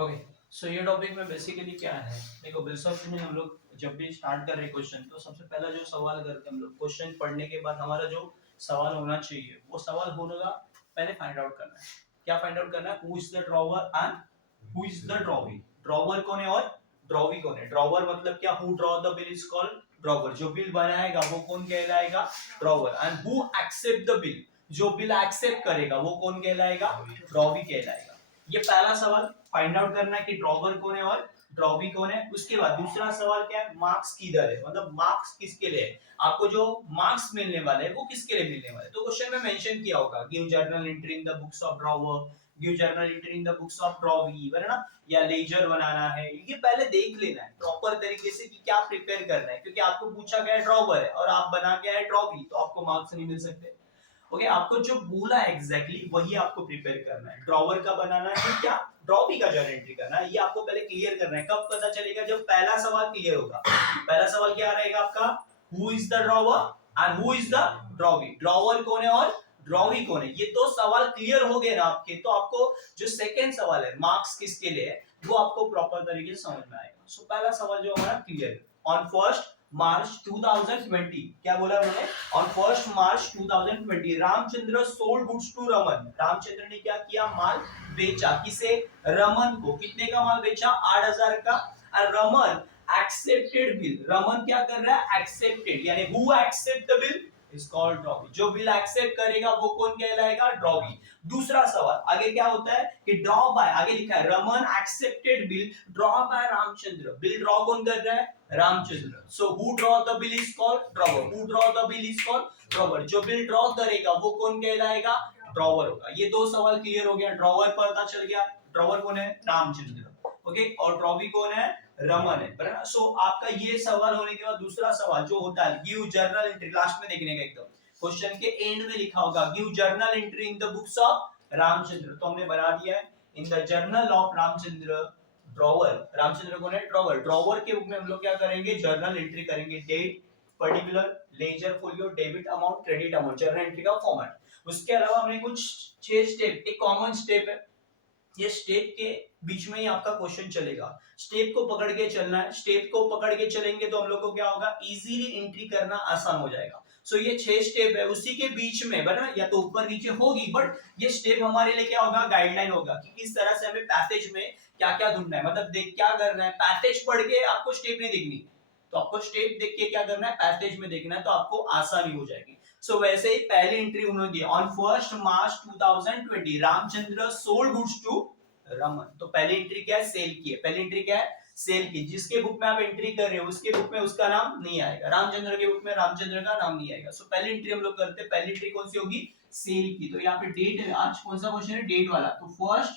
Okay. सो ये topic में basically क्या है, देखो बिल्स ऑफ में हम लोग जब भी स्टार्ट कर रहे क्वेश्चन तो सबसे पहला जो सवाल करते हैं हम लोग, क्वेश्चन पढ़ने के बाद हमारा जो सवाल होना चाहिए वो सवाल होगा पहले फाइंड आउट करना है। क्या फाइंड आउट करना है? Who is the drawer and who is the drawee. Drawer कौन है और ड्रॉवी कौन है? ड्रॉवर मतलब क्या? Who draw the bill is called drawer. जो बिल बनाएगा वो कौन कहलाएगा? Drawer. And who accept the bill, जो बिल एक्सेप्ट करेगा वो कौन कहलाएगा? ड्रॉवी कहलाएगा। ये पहला सवाल फाइंड आउट करना है कि ड्रॉवर कौन है और ड्रॉवी कौन है। उसके बाद दूसरा सवाल क्या है? मार्क्स किधर है, मतलब मार्क्स किसके लिए है, आपको जो मार्क्स मिलने वाले हैं वो किसके लिए मिलने वाले हैं। तो क्वेश्चन में मेंशन किया होगा give journal entry in the books of drawer, give journal entry in the books of drawee, है ना, या लेजर बनाना है। ये पहले देख लेना है प्रॉपर तरीके से कि क्या प्रिपेयर करना है, क्योंकि आपको पूछा गया है ड्रॉवर है और आप बना के आए ड्रॉवी, तो आपको मार्क्स नहीं मिल सकते। ओके, आपको जो बोला है एग्जैक्टली वही आपको प्रिपेयर करना है। ड्रॉवर का बनाना है क्या ड्रॉवी का जर्नल एंट्री करना है, ये आपको पहले क्लियर करना है। कब पता चलेगा? जब पहला सवाल क्लियर होगा। पहला सवाल क्या रहेगा आपका? Who is the drawer and who is the drawee. Drawer कौन है और ड्रॉवी कौन है, ये तो सवाल क्लियर हो गए ना आपके, तो आपको जो सेकंड सवाल है मार्क्स किसके लिए है वो आपको प्रॉपर तरीके से समझ में आएगा। सो पहला सवाल जो हमारा क्लियर है। ऑन 1 मार्च 2020, क्या बोला मैंने? On 1 March 2020 Ramchandra sold goods to Raman. Ramchandra ने क्या किया? माल बेचा। किसे? रमन को। कितने का माल बेचा? 8000 का। और रमन एक्सेप्टेड बिल। रमन क्या कर रहा है? एक्सेप्टेड, यानी who accept the bill is called drawee. जो बिल एक्सेप्ट करेगा वो कौन कहलाएगा? ड्रॉवी। दूसरा सवाल आगे क्या होता है कि ड्रॉ बाय, आगे लिखा है Raman accepted bill draw bye Ramchandra. Bill draw कौन कर रहा है? Ramchandra. So who draw the bill is called drawer. Who draw the bill is called drawer. जो बिल ड्रॉ करेगा वो कौन कहलाएगा? ड्रॉवर होगा। ये दो सवाल क्लियर हो गया। ड्रॉवर पता चल गया, ड्रॉवर कौन है? रामचंद्र। ओके, और ड्रॉवी कौन है? रमन है, बराबर। सो आपका ये सवाल होने के बाद दूसरा सवाल जो होता है गिव जर्नल एंट्री, लास्ट में देखने का एकदम क्वेश्चन के एंड में लिखा होगा give journal entry in the books of Ramchandra. तो हमने बना दिया है in the journal of Ramchandra drawer. Ramchandra कौन है? ड्रॉवर। ड्रॉवर के बुक में हम लोग क्या करेंगे? जर्नल एंट्री करेंगे। Date, particular, ledger folio, debit amount, credit amount, journal entry का फॉर्मेट। उसके अलावा हमने कुछ 6 स्टेप, एक कॉमन स्टेप है, ये स्टेप के बीच में ही आपका क्वेश्चन चलेगा। स्टेप को पकड़ के चलना है। स्टेप को पकड़ के चलेंगे तो हम लोग को क्या होगा? इजीली एंट्री करना आसान हो जाएगा। सो ये 6 स्टेप है, उसी के बीच में बना, या तो ऊपर नीचे होगी, बट ये स्टेप हमारे लिए क्या होगा? गाइडलाइन होगा कि किस तरह से हमें पैसेज में क्या क्या ढूंढना है, मतलब देख क्या करना है। पैसेज पढ़ के आपको स्टेप नहीं देखनी, तो आपको स्टेप देख के क्या करना है? पैसेज में देखना है, तो आपको आसानी हो जाएगी। सो वैसे ही पहली एंट्री उन्होंने दी on 1 March 2020 Ramchandra sold goods to Raman. तो पहली एंट्री क्या है? सेल की है। पहली एंट्री क्या है? सेल की। जिसके बुक में आप एंट्री कर रहे हो उसके बुक में उसका नाम नहीं आएगा, रामचंद्र के बुक में रामचंद्र का नाम नहीं आएगा। सो पहली एंट्री हम लोग करते हैं। पहली एंट्री कौन सी होगी? सेल की। तो यहाँ पे डेट है, आज कौन सा क्वेश्चन है? डेट वाला। तो 1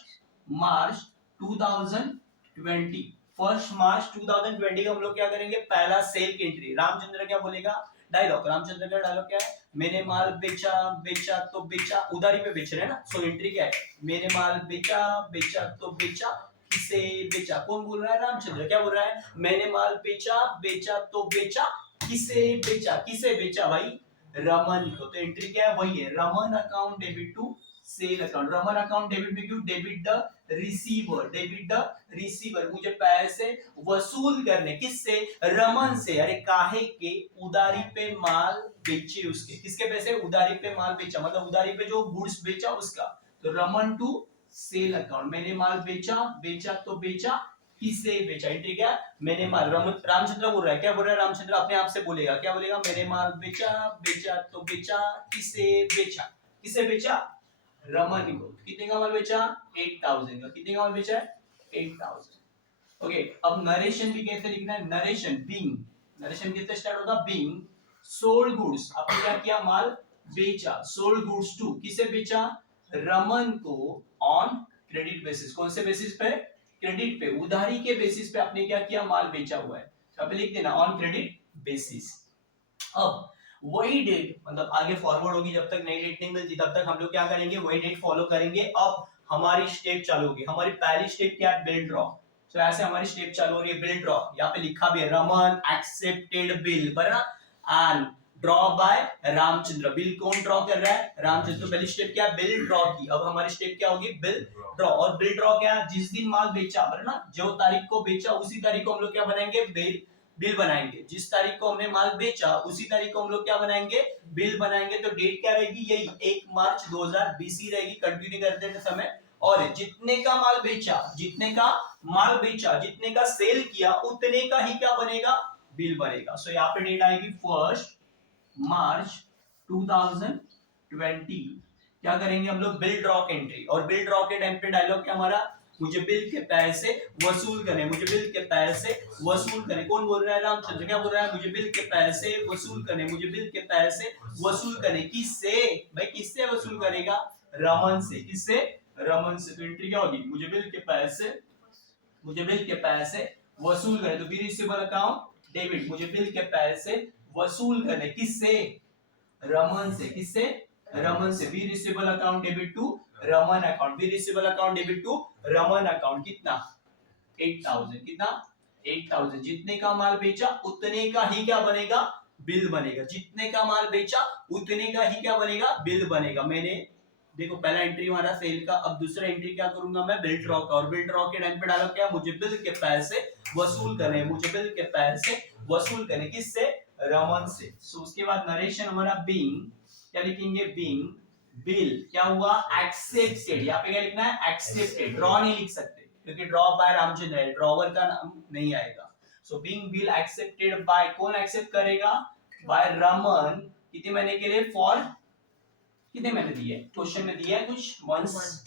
मार्च 2020, 1 मार्च 2020 का हम लोग क्या करेंगे? पहला सेल की एंट्री। रामचंद्र क्या बोलेगा? डायलॉग। रामचंद्र का डायलॉग क्या है? मैंने माल बेचा, बेचा तो बेचा, उधारी पे बेच रहे हैं ना। सो एंट्री क्या है? मैंने माल बेचा, बेचा तो बेचा, किसे बेचा? कौन बोल रहा है? रामचंद्र। क्या बोल रहा है? मैंने माल बेचा, बेचा तो बेचा, किसे बेचा? किसे बेचा भाई? रमन को। तो एंट्री क्या है? वही है, Raman account debit to sale account. Raman account debit में क्यों? Debit the receiver, debit the receiver, मुझे पैसे वसूल करने। किससे? रमन से। अरे काहे के? उधारी पे माल बेचे उसके। किसके पैसे? उधारी पे माल बेचा, मतलब उधारी पे जो गुड्स बेचा उसका। तो रमन टू सेल अकाउंट। मैंने माल बेचा, बेचा तो बेचा, किसे बेचा? एंट्री क्या? मैंने माल। रामचंद्र बोल रहा है। क्या बोल रहा है रामचंद्र? अपने आप से बोलेगा। क्या बोलेगा? मैंने माल बेचा, बेचा तो बेचा, किसे बेचा? किसे बेचा? रमन को। कितने का माल बेचा? 8000 का। कितने का माल बेचा है? 8000। ओके, अब नरेशन भी कैसे लिखना है? नरेशन बीइंग, नरेशन कैसे स्टार्ट होगा? बीइंग सोल्ड गुड्स, आपने क्या किया? माल बेचा। सोल्ड गुड्स टू, किसे बेचा? रमन को। ऑन क्रेडिट बेसिस, कौन से बेसिस पे? क्रेडिट पे, उधारी के बेसिस पे आपने क्या किया? माल बेचा हुआ है। अब लिख देना ऑन क्रेडिट बेसिस। अब वही डेट, मतलब आगे फॉरवर्ड होगी, जब तक नई डेट नहीं मिलती तब तक हम लोग क्या करेंगे? वही डेट फॉलो करेंगे। अब हमारी स्टेप चालू होगी। हमारी पहली स्टेप क्या है? Bill draw. तो ऐसे हमारी स्टेप चालू हो रही है, बिल ड्रॉ। यहाँ पे लिखा भी है रमन एक्सेप्टेड बिल, बराबर। And draw bye Ramchandra. Bill कौन ड्रॉ कर रहा है? रामचंद्र। तो पहली स्टेप क्या? बिल ड्रॉ की। अब हमारी स्टेप क्या होगी? Bill draw. और बिल ड्रॉ क्या? जिस दिन माल बेचा, है ना, जो तारीख को बेचा उसी तारीख को हम लोग क्या बनाएंगे? बिल बनाएंगे। जिस तारीख को हमने माल बेचा उसी तारीख को हम लोग क्या बनाएंगे? बिल बनाएंगे। तो डेट क्या रहेगी? यही 1 मार्च 2020 ही रहेगी। कंटिन्यू करते हैं समय। और जितने का माल बेचा, जितने का माल बेचा, जितने का सेल किया, उतने का ही क्या बनेगा? बिल बनेगा। सो यहाँ पे डेट आएगी 1 मार्च 2020। क्या करेंगे हम लोग? Bill draw entry. और बिल ड्रॉ के टाइम पे डायलॉग क्या हमारा? मुझे बिल के पैसे वसूल करने, मुझे बिल के पैसे वसूल करने। कौन बोल रहा है? रामचंद्र। क्या बोल रहा है? मुझे बिल के पैसे वसूल करने, मुझे बिल के पैसे वसूल करने। किससे? भाई किससे वसूल करेगा? रमन से। किससे? रमन से। तो एंट्री क्या होगी? मुझे बिल के पैसे, मुझे बिल के पैसे वसूल करने। तो बी रिसीवेबल अकाउंट डेबिट, मुझे बिल के पैसे वसूल करने। किससे? रमन से। किससे? रमन से। B receivable account debit to Raman account. B receivable account debit to Raman account. कितना? 8000। कितना? 8000। जितने का माल बेचा उतने का ही क्या बनेगा? बिल बनेगा। जितने का माल बेचा उतने का ही क्या बनेगा? बिल बनेगा। मैंने देखो पहला एंट्री हमारा सेल का। अब दूसरा एंट्री क्या करूंगा मैं? बिल ड्रॉ का। और बिल ड्रॉ के टाइम पे डाला क्या? मुझे बिल के पैसे वसूल करने, मुझे बिल के पैसे वसूल करने। किससे? रमन से। सो उसके बाद नरेशन हमारा बीइंग, क्या लिखेंगे? बीइंग बिल क्या हुआ? एक्सेप्टेड। यहाँ पे क्या लिखना है? एक्सेप्टेड। ड्रॉ नहीं लिख सकते क्योंकि ड्रॉ बाय रामचंद्र है, ड्रॉवर का नाम नहीं आएगा। So being bill accepted by, कौन एक्सेप्ट करेगा? बाय रमन। कितने महीने के लिए? फॉर कितने महीने दिए? क्वेश्चन में दिया है कुछ मंथ्स।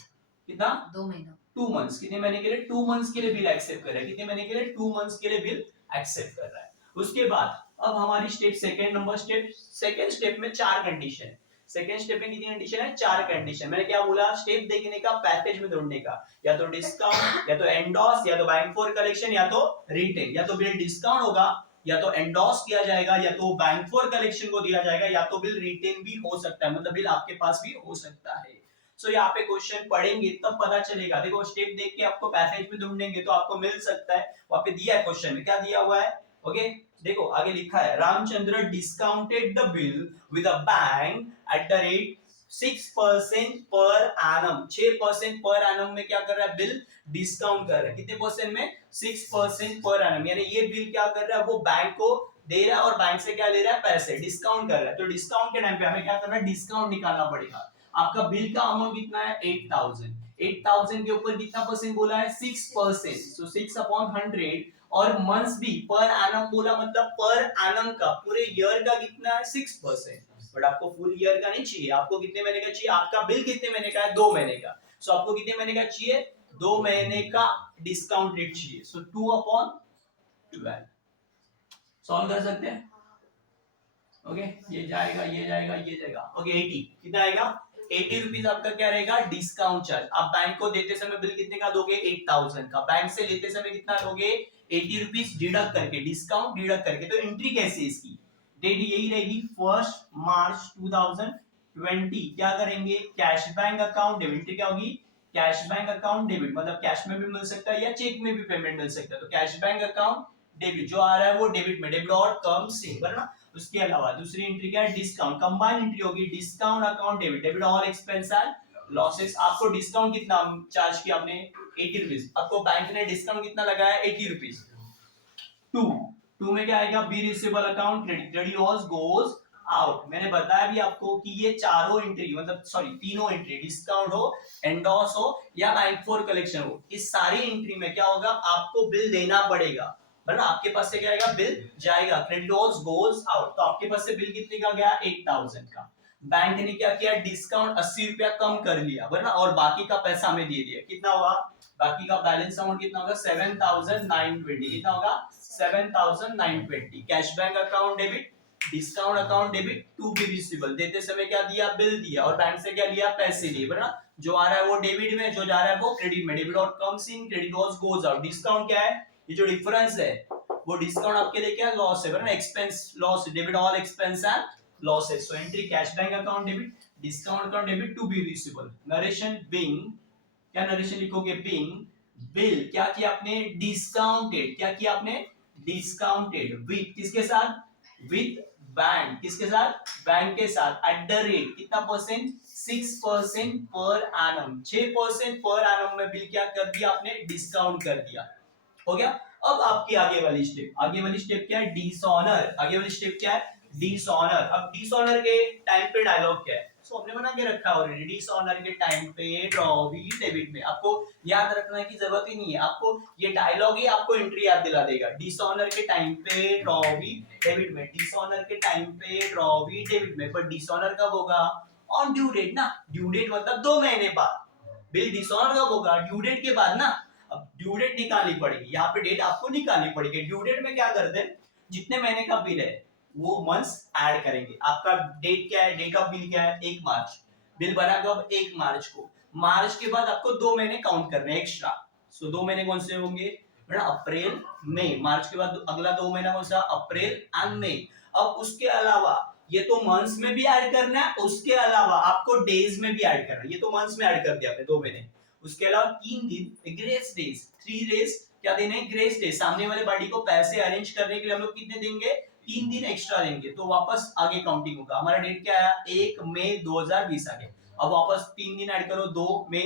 कितना? 2 महीना। 2 मंथ्स। कितने महीने के लिए? 2 मंथ्स के लिए बिल एक्सेप्ट कर रहा है। कितने महीने के लिए? 2 मंथ्स के लिए बिल एक्सेप्ट कर रहा है। उसके बाद अब हमारी step second number step. Second step में 4 कंडीशन है। सेकंड स्टेप में कितनी कंडीशन है? 4 कंडीशन। मैंने क्या बोला? स्टेप देखने का, पैकेज में ढूंढने का। या तो डिस्काउंट, या तो एंडोस, या तो बैंक फॉर कलेक्शन, या तो रिटेन। या तो बिल डिस्काउंट होगा, या तो एंडोस किया जाएगा, या तो बैंक फॉर कलेक्शन को दिया जाएगा, या तो बिल रिटेन भी हो सकता है, मतलब बिल आपके पास भी हो सकता है। सो यहाँ पे क्वेश्चन पढ़ेंगे तब पता चलेगा। देखो स्टेप देख के आपको पैसेज में ढूंढेंगे तो आपको मिल सकता है। वहां पे दिया है क्वेश्चन में, क्या दिया हुआ है? ओके देखो आगे लिखा है, Ramchandra discounted the bill with a bank at the rate 6% per annum. 6% per annum में क्या कर रहा है? बिल डिस्काउंट कर रहा है। कितने परसेंट में? 6% पर एनम। यानी ये बिल क्या कर रहा है? वो बैंक को दे रहा है और बैंक से क्या ले रहा है? पैसे। डिस्काउंट कर रहा है। तो डिस्काउंट के टाइम पे हमें क्या करना है? डिस्काउंट निकालना पड़ेगा। आपका बिल का अमाउंट कितना है? 8000। 8000 के ऊपर कितना परसेंट बोला है? 6%। सो 6/100। और मंथ्स भी पर एनम बोला, मतलब पर एनम का पूरे ईयर का कितना है? 6%। बट आपको फुल ईयर का नहीं चाहिए। आपको कितने महीने का चाहिए? आपका बिल कितने महीने का है? 2 महीने का। सो आपको कितने महीने का चाहिए? 2 महीने का डिस्काउंट रेट चाहिए। सो 2/12 सॉल्व कर सकते हैं। ओके ये जाएगा, ये जाएगा, ये जाएगा। ओके 80 कितना आएगा? 80 रुपीज आपका क्या रहेगा? Discount charge. आप बैंक को देते समय बिल कितने का दोगे? 8000 का। बैंक से लेते समय कितना लोगे? 80 रुपीज डिडक्ट करके, डिस्काउंट डिडक्ट करके। तो एंट्री कैसे इसकी? डेट यही रहेगी 1 मार्च 2020। क्या करेंगे? Cash bank account debit. क्या होगी? कैश बैंक अकाउंट डेबिट, मतलब कैश में भी मिल सकता है या चेक में भी पेमेंट मिल सकता है। तो कैश बैंक अकाउंट डेबिट, जो आ रहा है वो डेबिट में, डेबिट और कम्स इन, है ना। उसके अलावा दूसरी एंट्री क्या है? डिस्काउंट। कंबाइंड एंट्री होगी discount account debit, debit all expense and losses. आपको डिस्काउंट कितना चार्ज किया आपने? 80 रुपीज। आपको बैंक ने डिस्काउंट कितना लगाया? 80 रुपीज। टू में क्या आएगा? B receivable account credit, credit was goes out. मैंने बताया भी आपको कि ये चारों एंट्री, मतलब सॉरी तीनों एंट्री, डिस्काउंट हो, एंडोस हो या बैंक फॉर कलेक्शन हो, इस सारी एंट्री में क्या होगा? आपको बिल देना पड़ेगा, है ना। आपके पास से क्या आएगा? बिल जाएगा। क्रेडिट वॉज गोज आउट, तो आपके पास से बिल कितने का गया? 8000 का। बैंक ने क्या किया? डिस्काउंट 80 रुपया कम कर लिया, है ना, और बाकी का पैसा हमें दे दिया। कितना हुआ? बाकी का बैलेंस अमाउंट कितना होगा? 7920। कितना होगा? 7920। Cash bank account debit, discount account debit, to B receivable. देते समय क्या दिया? बिल दिया, और बैंक से क्या लिया? पैसे लिए, है ना। जो आ रहा है वो डेबिट में, जो जा रहा है वो क्रेडिट में। डेबिट और comes in, credit was goes out. Discount क्या है? ये जो डिफरेंस है वो डिस्काउंट आपके लिए क्या? लॉस है, ना, expense loss. Debit all expense and losses. So entry cash bank account debit, discount account debit, to B receivable. Narration being, क्या नरेशन लिखोगे? बिंग बिल क्या किया आपने? डिस्काउंटेड। क्या किया आपने? डिस्काउंटेड विथ किसके साथ? विथ बैंक किसके साथ, बैंक के साथ एट द रेट कितना percent, 6% per annum, 6% per annum में बिल क्या कर दिया आपने, डिस्काउंट कर दिया। हो गया। अब आपकी आगे वाली स्टेप, आगे वाली स्टेप क्या है, डिसऑनर। आगे वाली स्टेप क्या है, डिसऑनर। अब डिसऑनर के टाइम पे डायलॉग क्या है, सो हमने बना के रखा है ऑलरेडी। डिसऑनर के टाइम पे ड्रॉ व्हील डेबिट में, आपको याद रखने की जरूरत ही नहीं है, आपको ये डायलॉग ही आपको एंट्री याद दिला देगा। डिसऑनर के टाइम पे ड्रॉ व्हील डेबिट में, डिसऑनर के टाइम पे ड्रॉ व्हील डेबिट में। पर डिसऑनर कब होगा, ऑन ड्यू डेट ना, ड्यू डेट मतलब 2 महीने बाद। बिल डिसऑनर कब होगा, ड्यू डेट के बाद ना। अब ड्यू डेट निकालनी पड़ेगी, यहाँ पे डेट आपको निकालनी पड़ेगी। ड्यू डेट में क्या करते हैं, जितने महीने का बिल है वो मंथ्स ऐड करेंगे। आपका डेट क्या है, डेट ऑफ बिल क्या है, 1 मार्च। बिल बना कब, 1 मार्च को। मार्च के बाद आपको 2 महीने काउंट करने हैं एक्स्ट्रा। सो 2 महीने कौन से होंगे, अप्रैल मई। मार्च के बाद अगला 2 महीना कौन सा, अप्रैल एंड मई। अब उसके अलावा ये तो मंथ्स में भी ऐड करना है, उसके अलावा आपको डेज में भी ऐड करना है। ये तो मंथ्स में ऐड कर दिया आपने 2 महीने, उसके अलावा 3 दिन ग्रेस डेज, 3 डेज क्या देने, ग्रेस डेज। सामने वाले पार्टी को पैसे अरेंज करने के लिए हम लोग कितने देंगे, 3 दिन एक्स्ट्रा देंगे। तो वापस आगे काउंटिंग होगा। हमारा डेट क्या आया, 1 मई 2020 आ गया। अब वापस 3 दिन ऐड करो, 2 मई,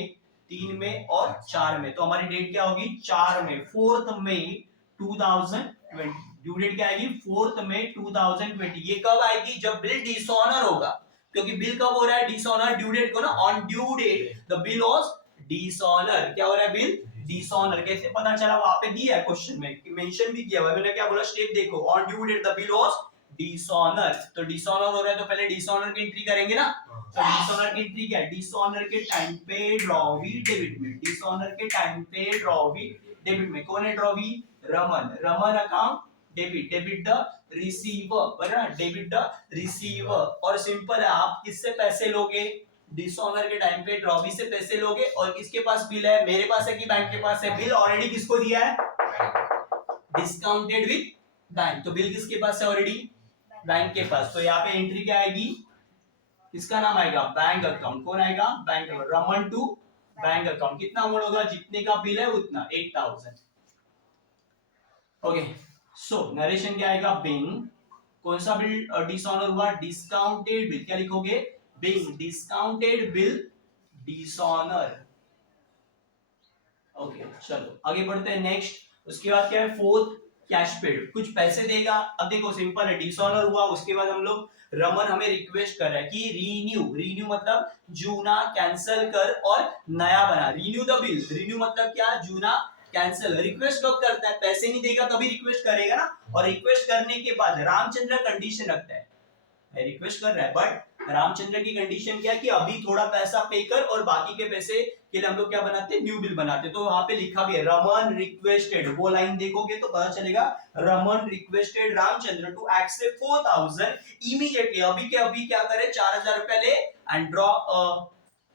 3 मई और 4 मई। तो हमारी डेट क्या होगी, 4 मई, 4 मई 2020। ड्यू डेट क्या आएगी, 4 मई 2020। ये कब आएगी, जब बिल डिसऑनर होगा। क्योंकि बिल कब हो रहा है, डिसऑनर, ड्यू डेट को ना, on due date the bill was dishonour. क्या हो रहा है, बिल डिसऑनर। कैसे पता चला, वहां पे दिया है क्वेश्चन में, मेंशन भी किया हुआ है। मैंने क्या बोला, स्टेप देखो, on due date the bill was dishonour. तो डिसऑनर हो रहा है तो पहले डिसऑनर की एंट्री करेंगे ना। तो डिसऑनर की एंट्री क्या है, डिसऑनर के टाइम पे ड्रॉ व्हील डेबिट में, डिसऑनर के टाइम पे ड्रॉ व्हील डेबिट में। कौन है draw wheel, Raman. Raman account debit, debit the receiver, बराबर, डेबिट द रिसीवर। और सिंपल है, आप किससे पैसे लोगे, डिसऑनर के टाइम पे ड्रॉवी से पैसे लोगे। और किसके पास बिल है, मेरे पास है कि बैंक के पास है, बिल ऑलरेडी किसको दिया है, डिस्काउंटेड विद बैंक। तो बिल किसके पास है ऑलरेडी, बैंक के पास। तो यहाँ पे एंट्री क्या आएगी, किसका नाम आएगा, बैंक अकाउंट। कौन आएगा, bank account, Raman to bank account. कितना अमाउंट होगा, जितने का बिल है उतना, 8000। ओके, सो नरेशन क्या आएगा, बिंग कौन सा बिल डिसऑनर हुआ, डिस्काउंटेड बिल। क्या लिखोगे, being discounted bill dishonour. Okay, चलो आगे बढ़ते हैं नेक्स्ट। उसके बाद क्या है, फोर्थ कैश पेड, कुछ पैसे देगा। अब देखो सिंपल है, डिसऑनर हुआ, उसके बाद हम लोग, रमन हमें रिक्वेस्ट कर रहा है कि रीन्यू, रीन्यू मतलब जूना कैंसिल कर और नया बना। रीन्यू द बिल, रीन्यू मतलब क्या, जूना कैंसिल। रिक्वेस्ट कब करता है, पैसे नहीं देगा तभी रिक्वेस्ट करेगा ना। और रिक्वेस्ट करने के बाद रामचंद्र कंडीशन रखता है, रिक्वेस्ट कर रहा है, बट रामचंद्र की कंडीशन क्या है कि अभी थोड़ा पैसा पे कर और बाकी के पैसे के लिए हम लोग क्या बनाते हैं, न्यू बिल बनाते हैं। तो वहां पे लिखा भी है, रमन रिक्वेस्टेड, वो लाइन देखोगे तो पता चलेगा, Raman requested Ramchandra to accept 4000 immediately, अभी के अभी क्या करे, 4000 रुपया ले and draw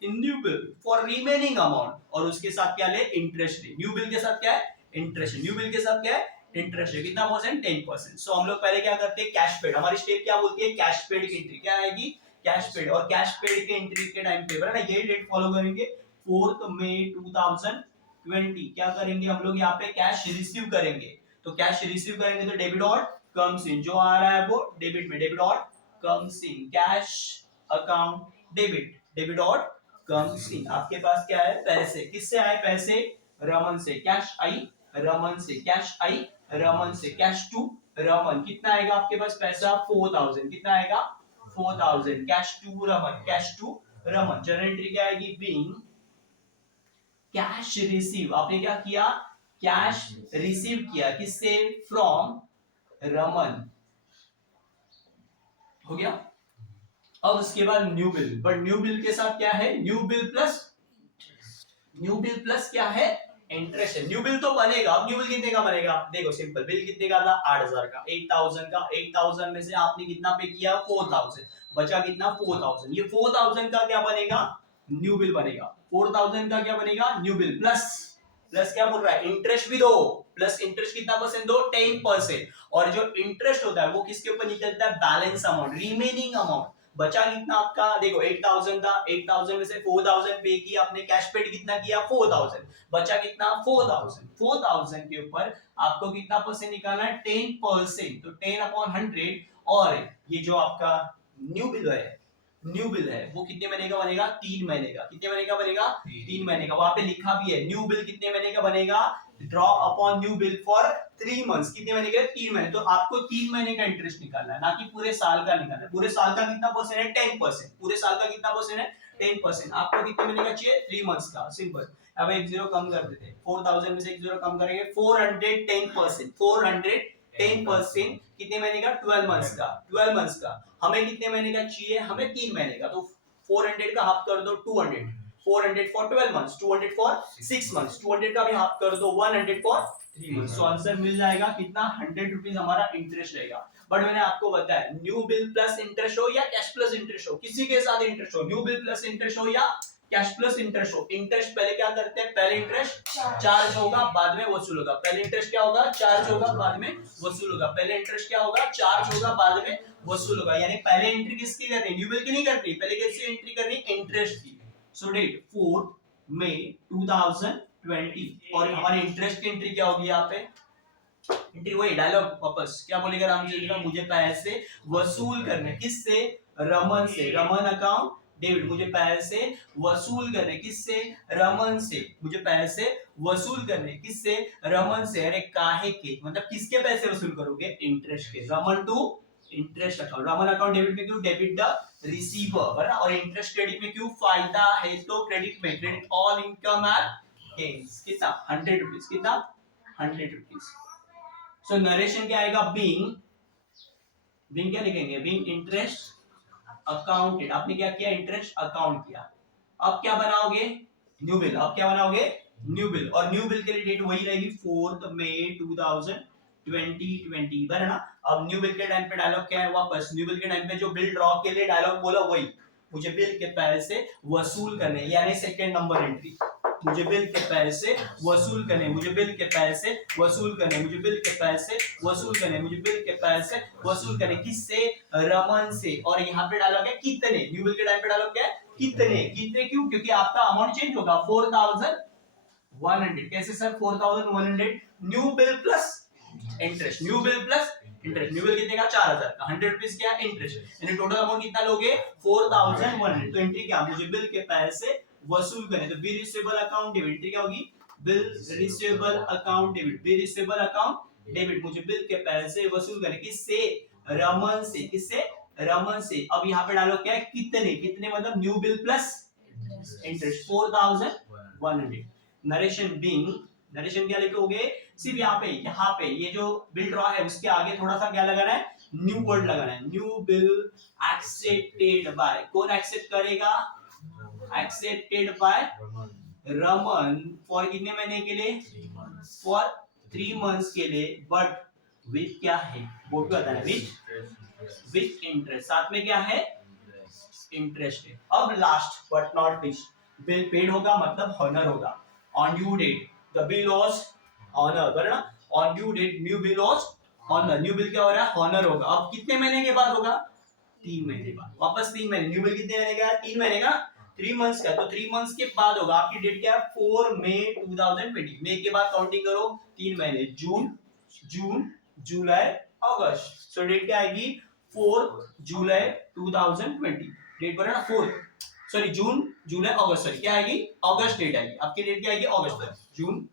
in new bill for remaining amount. और उसके साथ क्या ले, इंटरेस्ट ले। न्यू बिल के साथ क्या है, इंटरेस्ट। न्यू बिल के साथ क्या है, इंटरेस्ट है। कितना परसेंट, 10%। सो हम लोग पहले क्या करते हैं, कैश पेड। हमारी स्टेप क्या बोलती है, कैश पेड की एंट्री क्या आएगी, कैश पेड। और कैश पेड की एंट्री के टाइम पे ना यही डेट फॉलो करेंगे, 4 मई 2020। क्या करेंगे हम लोग, यहाँ पे कैश रिसीव करेंगे। तो कैश रिसीव करेंगे तो डेबिट और कम्स इन, जो आ रहा है वो डेबिट में, डेबिट और comes in, cash account debit, debit और कम्स इन। आपके पास क्या है, पैसे। किससे आए पैसे, रमन से। कैश आई रमन से, कैश आई रमन से, कैश टू रमन। कितना आएगा आपके पास पैसा, 4000। कितना आएगा, 4000। Cash to Raman, cash to Raman. General entry क्या आएगी, बीइंग कैश रिसीव। आपने क्या किया, कैश रिसीव किया, किससे, फ्रॉम रमन। हो गया। अब उसके बाद new bill, but new bill के साथ क्या है, न्यू बिल प्लस क्या है, इंटरेस्ट है। न्यू बिल तो बनेगा। अब न्यू बिल कितने का बनेगा, देखो सिंपल, बिल कितने का था, 8000 का, 8000 का। 8000 में से आपने कितना पे किया, 4000, बचा कितना, 4000। ये 4000 का क्या बनेगा, न्यू बिल बनेगा। 4000 का क्या बनेगा, न्यू बिल प्लस क्या बोल रहा है, इंटरेस्ट भी दो। प्लस इंटरेस्ट कितना परसेंट दो, 10%। और जो इंटरेस्ट होता है वो किसके ऊपर निकलता है, बैलेंस अमाउंट, रिमेनिंग अमाउंट। बचा कितना आपका, देखो 8000 था, 8000 में से 4000 पे किया आपने, कैश पेड कितना किया 4000, बचा कितना 4000, 4000 के ऊपर आपको कितना परसेंट निकालना है 10%, तो 10/100। और ये जो आपका न्यू बिल है वो कितने महीने का बनेगा, 3 महीने का। कितने महीने का बनेगा, 3 महीने का। वहां पे लिखा भी है न्यू बिल कितने महीने का बनेगा, draw upon new bill for 3 months. कितने महीने के, 3 महीने। तो आपको 3 महीने का इंटरेस्ट निकालना है, ना कि पूरे साल का निकालना है। पूरे साल का कितना परसेंट है, 10%। पूरे साल का कितना परसेंट है, 10%। आपको कितने महीने का चाहिए, 3 मंथ्स का। सिंपल। अब एक जीरो कम कर देते हैं, 4000 में से एक जीरो कम करेंगे, 410%, 410% कितने महीने का, 12 मंथ्स का। 12 मंथ्स का हमें कितने महीने का चाहिए, हमें 3 महीने का। तो 400 का हाफ कर दो 200, 400 फॉर 12 मंथ्स, 200 फॉर 6 मंथ्स, 200 का भी हाफ कर दो 100 फॉर 3 मंथ्स। तो आंसर मिल जाएगा कितना, 100 रुपीस हमारा इंटरेस्ट रहेगा। बट मैंने आपको बताया न्यू बिल प्लस इंटरेस्ट हो या कैश प्लस इंटरेस्ट हो, किसी के साथ इंटरेस्ट हो, न्यू बिल प्लस इंटरेस्ट हो या कैश प्लस इंटरेस्ट हो, इंटरेस्ट पहले क्या करते हैं, पहले इंटरेस्ट चार्ज होगा बाद में वसूल होगा। पहले इंटरेस्ट क्या होगा, चार्ज होगा बाद में वसूल होगा। पहले इंटरेस्ट क्या होगा, चार्ज होगा बाद में वसूल होगा। यानी पहले एंट्री किसकी करनी, न्यू बिल की नहीं करनी, पहले किसकी एंट्री करनी, इंटरेस्ट की। सो डेट 4 मई 2020 और हमारी इंटरेस्ट की एंट्री क्या होगी, यहाँ पे एंट्री वही डायलॉग वापस क्या बोलेगा रामजी का, मुझे पैसे वसूल करने, किससे, रमन से, रमन अकाउंट डेबिट, मुझे पैसे वसूल करने, किससे, रमन से, मुझे पैसे वसूल करने, किससे, रमन से। अरे काहे के, मतलब किसके पैसे वसूल करोगे, इंटरेस्ट के। Raman to interest account, Raman account debit में क्यों, डेबिट द रिसीवर, है ना। और इंटरेस्ट क्रेडिट में क्यों, फायदा है तो क्रेडिट में, credit all income and gains. कितना, 100 रुपीस, कितना 100 रुपीस। सो नरेशन क्या आएगा, बीइंग, बीइंग क्या लिखेंगे, बीइंग इंटरेस्ट अकाउंटेड। आपने क्या किया, इंटरेस्ट अकाउंट किया। अब क्या बनाओगे, न्यू बिल। अब क्या बनाओगे, न्यू बिल। और न्यू बिल के लिए डेट वही रहेगी 4 मई 2020, है ना। अब न्यू बिल के टाइम पे डायलॉग क्या है, वापस न्यू बिल के टाइम पे जो बिल ड्रॉ के लिए डायलॉग बोला वही, मुझे बिल के पैसे वसूल करने, यानी सेकंड नंबर एंट्री, मुझे बिल के पैसे वसूल करने, मुझे बिल के पैसे वसूल करने, मुझे बिल के पैसे वसूल करने, मुझे बिल के पैसे वसूल करने, किससे, रमन से। और यहाँ पे डायलॉग है कितने, न्यू बिल के टाइम पे डायलॉग क्या है, कितने, कितने क्यों, क्योंकि आपका अमाउंट चेंज होगा, 4100। कैसे sir, 4100 new bill plus interest, new bill plus interest. New bill कितने का, 4000 का, 100 रुपीस क्या इंटरेस्ट, यानी टोटल अमाउंट कितना लोगे, 4100। तो एंट्री क्या, मुझे बिल के पैसे वसूल करने, तो bill receivable account debit, entry क्या होगी, bill receivable account debit, bill receivable account debit, मुझे बिल के पैसे वसूल करने, किससे, रमन से, किससे, रमन से। अब यहाँ पे डालो क्या है, कितने, कितने मतलब new bill plus interest 4100। Narration being, narration क्या लिखोगे, सिर्फ यहाँ पे ये जो बिल ड्रॉ है उसके आगे थोड़ा सा क्या लगाना है, न्यू वर्ड लगाना है, न्यू बिल एक्सेप्टेड बाय, कौन एक्सेप्ट करेगा, एक्सेप्टेड बाय रमन फॉर कितने महीने के लिए, फॉर 3 मंथ्स के लिए, बट विथ क्या है वो भी बताना, विथ इंटरेस्ट, साथ में क्या है, इंटरेस्ट है। अब last but not least, bill paid होगा मतलब हॉनर होगा, on due date the bill was honour, बराबर ना, on due date new bill was honour, new bill क्या हो रहा है, हॉनर होगा। अब कितने महीने के बाद होगा, 3 महीने बाद, वापस 3 महीने, न्यू बिल कितने महीने का, 3 महीने का, 3 मंथ्स का, तो 3 मंथ्स के बाद होगा। आपकी डेट क्या है, 4 मई 2020, मई के बाद काउंटिंग करो 3 महीने, जून, जून, जुलाई, अगस्त। सो डेट क्या आएगी, 4 जुलाई 2020, डेट बोला ना 4, सॉरी जून, जुलाई, अगस्त, सॉरी क्या आएगी, अगस्त डेट आएगी। आपकी डेट क्या आएगी, अगस्त, जून,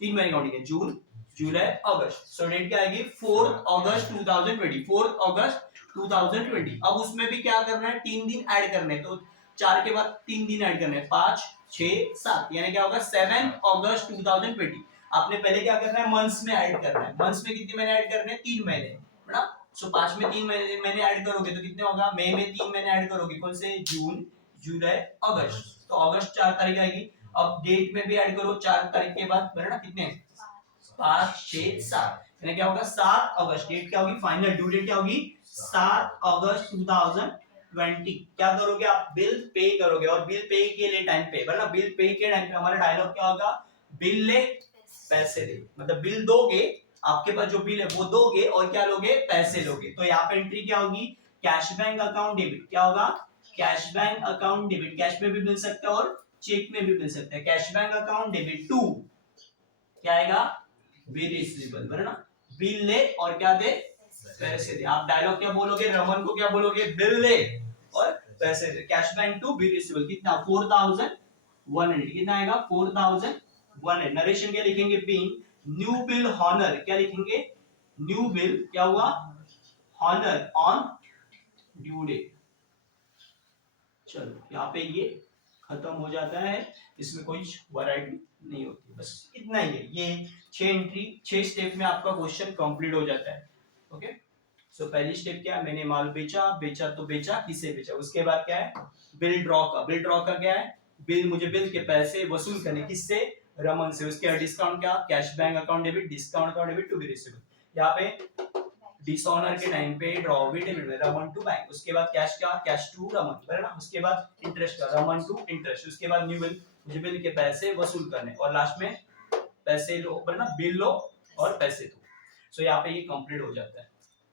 3 महीने काउंटिंग है, जून, जुलाई, अगस्त। सो डेट क्या आएगी, 4 अगस्त 2020, 4 अगस्त 2020। अब उसमें भी क्या करना है, 3 दिन ऐड करने, तो 4 के बाद 3 दिन ऐड करने, 5, 6, 7, यानी क्या होगा 7 अगस्त 2020। आपने पहले क्या करना है, मंथ्स में ऐड करना है, मंथ्स में कितने महीने ऐड करने हैं, 3 महीने, है ना। सो 5 में 3 महीने ऐड करोगे तो कितने होगा, मई में 3 महीने ऐड करोगे, कौन से, जून, जुलाई, अगस्त, तो अगस्त 4 तारीख आएगी। अब डेट में भी ऐड करो 4 तारीख के बाद, बराबर ना, कितने, 5, 6, 7, यानी क्या होगा 7 अगस्त, डेट क्या होगी, फाइनल ड्यू डेट क्या होगी, 7 अगस्त 2020। क्या करोगे आप, बिल पे करोगे, और बिल पे के लिए टाइम पे, बराबर, बिल पे के टाइम पे हमारा डायलॉग क्या होगा, बिल ले पैसे दे, मतलब बिल दोगे, आपके पास जो बिल है वो दोगे और क्या लोगे, पैसे लोगे। तो यहाँ पे एंट्री क्या होगी, कैश बैंक अकाउंट डेबिट क्या होगा, cash bank account debit, cash में भी मिल सकता है और चेक में भी मिल सकता है। Cash bank account debit to क्या आएगा, बिल रिसीवेबल, बराबर ना, बिल ले और क्या दे, पैसे दे। आप डायलॉग क्या बोलोगे, रमन को क्या बोलोगे, बिल ले और पैसे दे। Cash bank to bill receivable कितना, 4100, कितना आएगा 4100। नरेशन क्या लिखेंगे, बीइंग न्यू बिल हॉनर, क्या लिखेंगे, न्यू बिल क्या हुआ, हॉनर ऑन ड्यू डेट। चलो यहाँ पे ये खत्म हो जाता है, इसमें कोई वैरायटी नहीं होती, बस इतना ही है। ये 6 एंट्री 6 स्टेप में आपका क्वेश्चन कंप्लीट हो जाता है। ओके, सो पहली स्टेप क्या है, मैंने माल बेचा, बेचा तो बेचा, किसे बेचा। उसके बाद क्या है, बिल ड्रॉ का। बिल ड्रॉ का क्या है, बिल, मुझे बिल के पैसे वसूल करने, किससे, रमन से। उसके बाद डिस्काउंट क्या, cash bank account debit, discount account debit to B receivable. यहाँ पे डिसऑनर के टाइम पे ड्रॉ भी डेबिट में, रमन टू बैंक। उसके बाद कैश का, कैश टू रमन, बराबर ना। उसके बाद इंटरेस्ट का, रमन टू इंटरेस्ट। उसके बाद न्यू बिल, मुझे बिल के पैसे वसूल करने, और लास्ट में पैसे लो, बराबर ना, बिल लो और पैसे दो। सो यहाँ पे ये कंप्लीट हो जाता है।